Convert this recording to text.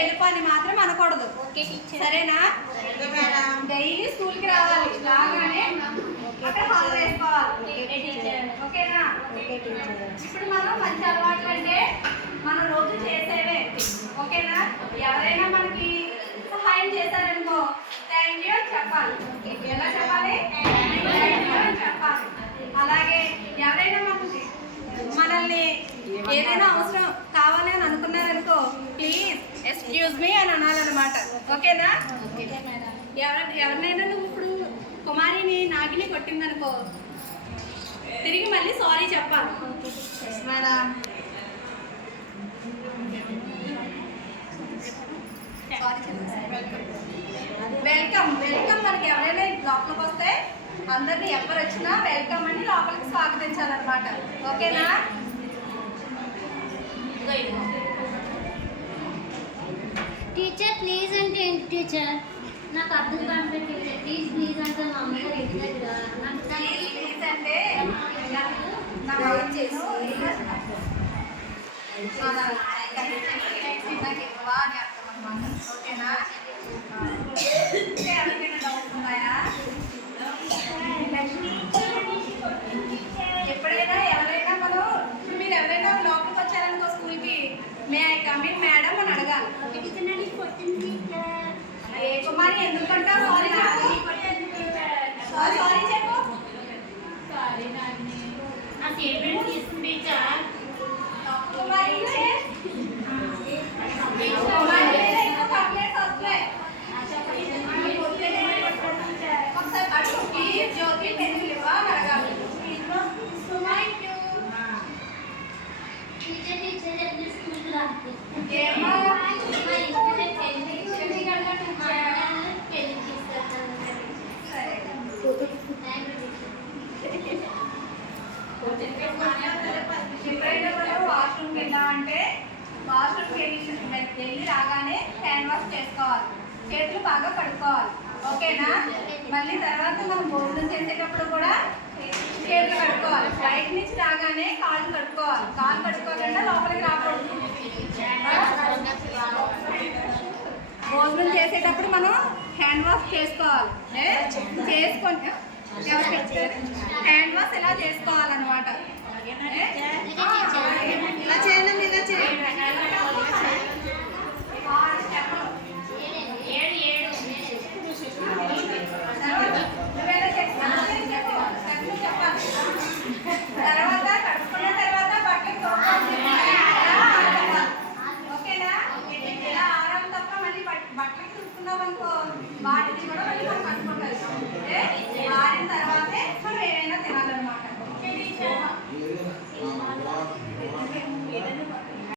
వెళ్ళిపో అని మాత్రం అనకూడదు. సరేనా? డైలీ స్కూల్కి రావాలి, రాగానే అక్కడ హాల్ వేసుకోవాలి. ఓకేనా? ఇప్పుడు మనం మంచి అలవాట్లు అంటే మనం రోజు చేసేవే. ఓకేనా? ఎవరైనా మనకి సహాయం చేశారనుకో థ్యాంక్ యూ అని చెప్పాలి. ఎలా చెప్పాలి? థ్యాంక్ యూ అని చెప్పాలి. అలాగే ఎవరైనా మనల్ని ఏదైనా అవసరం కావాలి అని అనుకున్నారనుకో ప్లీజ్ ఎక్స్క్యూజ్ మీ అని అనాలన్నమాట. ఓకేనా? ఎవరినైనా నువ్వు ఇప్పుడు కుమారిని నాగిని కొట్టిందనుకో తిరిగి మళ్ళీ సారీ చెప్పాలి. Welcome welcome. మనకి ఎవరైనా లోపలికి వస్తే అందరినీ ఎవరు వచ్చినా వెల్కమ్ అని లోపలికి స్వాగతించాలన్నమాట. ఓకేనా? టీచర్ ప్లీజ్ అంటే ఏంటి టీచర్? నాకు అర్థం కావట్లేదు టీచర్. ప్లీజ్ ప్లీజ్ అంటే మా అమ్మగారు ఇంటి దగ్గర ప్లీజ్ అంటే నాకు ఇవ్వవా అని అర్థం అన్నమాట. ఓకేనా? ఎవరికైనా డౌట్స్ ఉన్నాయా? ఎప్పుడైనా ఎవరైనా మీరు ఎవరైనా లోపలికి వచ్చారనుకో స్కూల్కి may I come in madam అని అడగాలి. ఏ కుమారి ఎందుకంటా సారీ చెప్పు. సారీ చెప్పు. కుమారి ఒకసారి అడుగు ప్లీజ్ జ్యోతి పెన్సిల్ ఇవ్వ అని అడగాలి. ఏమో వాష్రూమ్కి వెళ్ళా అంటే వాష్రూమ్కి వెళ్ళి రాగానే హ్యాండ్ వాష్ చేసుకోవాలి, చేతులు బాగా కడుక్కోవాలి. ఓకేనా? మళ్ళీ తర్వాత మనం భోజనం చేసేటప్పుడు కూడా చేతులు కడుక్కోవాలి. బయట నుంచి రాగానే కాళ్ళు కడుక్కోవాలి. కాళ్ళు కడుక్కోకుండా లోపలికి రాకూడదు. భోజనం చేసేటప్పుడు మనం హ్యాండ్ వాష్ చేసుకోవాలి. చేసుకొని హ్యాండ్ వాష్ ఎలా చేసుకోవాలన్నమాట. ఇలా చేయండి, ఇలా చేయండి.